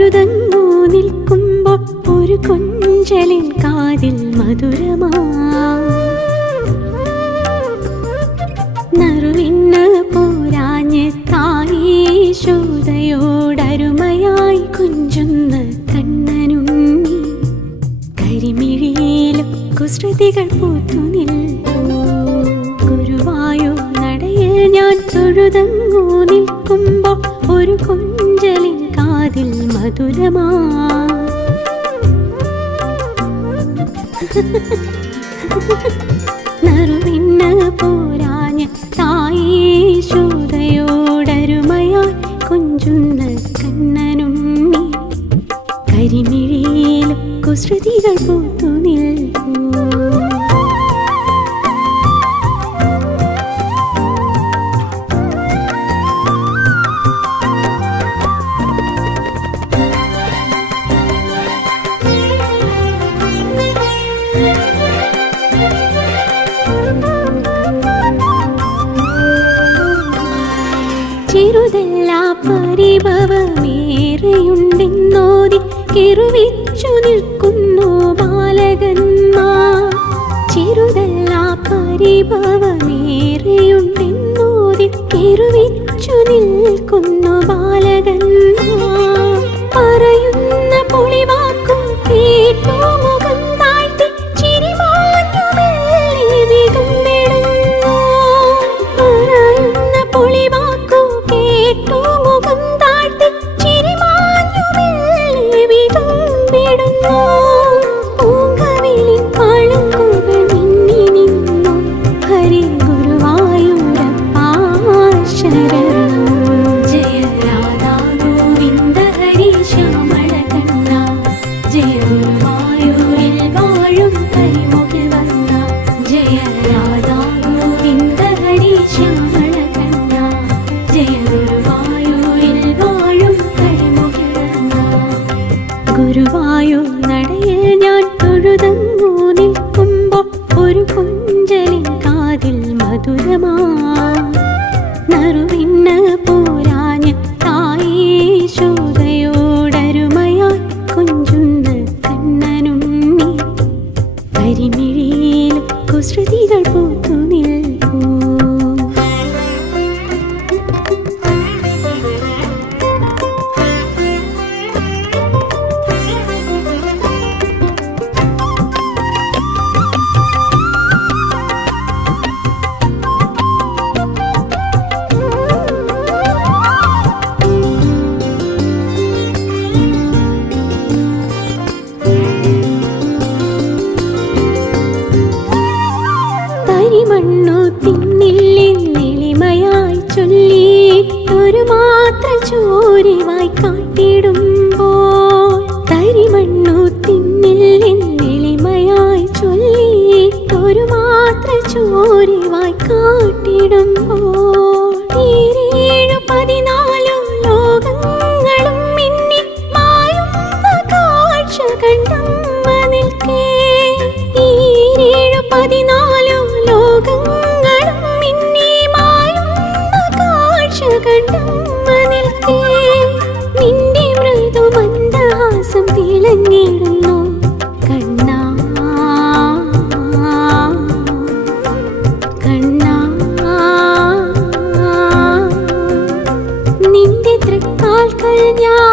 തൊഴുതങ്ങു നിൽക്കുമ്പോൾ ഒരു കൊഞ്ചലിൻ കാതിൽ മധുരമാ നറുവിണ്ണ് പോരാഞ്ഞ് തായീശോദയോടരുമയായി കുഞ്ചുന്ന കണ്ണനുണ്ണി കരിമിഴിയിലും കുസൃതികൾ പൂത്തു നിൽപ്പൂ ഗുരുവായൂർ നടയിൽ ഞാൻ തൊഴുതങ്ങു നിൽക്കുമ്പോൾ ഒരു കൊഞ്ചലിൻ കാതിൽ മധുരമാ നറുവിണ്ണ് പോരാഞ്ഞ് തായീശോദയോടരുമയായി കൊഞ്ചുന്ന കണ്ണനുണ്ണി കരിമിഴിയിലും കുസൃതികൾ പൂത്തു നിൽപ്പൂ ചെറുതല്ല പരിഭവമേറെയുണ്ടെന്നോതി കിറുവിച്ചു നിൽക്കുന്നു ബാലകന്മാർ ചെറുതല്ല പരിഭവമേറെയുണ്ടെന്നോതി കിറുവിച്ചു നിൽക്കുന്നു ബാലകന്മാർ പറയുന്ന പൊളിവാക്കും കേട്ടു മുഖം താഴ്ത്തി ചിരിമാഞ്ഞു മെല്ലെ വികുന്നിടുന്നു പറയുന്ന പൊളിവാക്കും കേട്ടു മുഖം താഴ്ത്തി ചിരിമാഞ്ഞു മെല്ലെ വികുന്നിടുന്നു പൂങ്കവിളിൻ പളുങ്കുകൾ മിന്നി നിന്നു ഹരി ഗുരുവായൂരപ്പാ ശരണം ജയ രാധാ ഗോവിന്ദ ഹരി ശ്യാമള കണ്ണ ജയ ഗുരുവായൂരിൽ വാഴും കരിമുകിൽ വന്ന ജയ രാധാ ഗോവിന്ദ ഹരി ശ്യാമള കണ്ണ ജയ ഗുരുവായൂരിൽ വാഴും കരിമുകിൽ വന്ന ഗുരുവായൂർ നടയിൽ ഞാൻ തൊഴുതങ്ങു നിൽക്കുമ്പോൾ ഒരു കൊഞ്ചലിൻ കാതിൽ മധുരമാ നറുവിണ്ണ് പോരാഞ്ഞ് തായീശോദയോടരുമയായി കൊഞ്ചുന്ന കണ്ണനുണ്ണി കരിമിഴിയിലും കുസൃതികൾ പൂത്തു നിൽപ്പൂ തരിമണ്ണു തിന്നില്ലെന്നെളിമയായി ചൊല്ലി ഒരു മാത്ര ചോരിവായി കാട്ടിടുമ്പോൾ തരിമണ്ണു തിന്നില്ലെന്നെളിമയായി ചൊല്ലി ഒരു മാത്ര ചോരിവായി കാട്ടിടുമ്പോൾ 14 ലോകങ്ങളും മിന്നി മായുന്ന കാഴ്ച കണ്ടമ്മ നിൽക്കേ 14 ലോകങ്ങളും മിന്നി മായുന്ന കാഴ്ച കണ്ടമ്മ നിൽക്കേ നിന്റെ മൃദു മന്ദഹാസം തിളങ്ങിടുന്നു കണ്ണാ കണ്ണാ നിന്റെ തൃക്കാൽക്കൽ ഞാൻ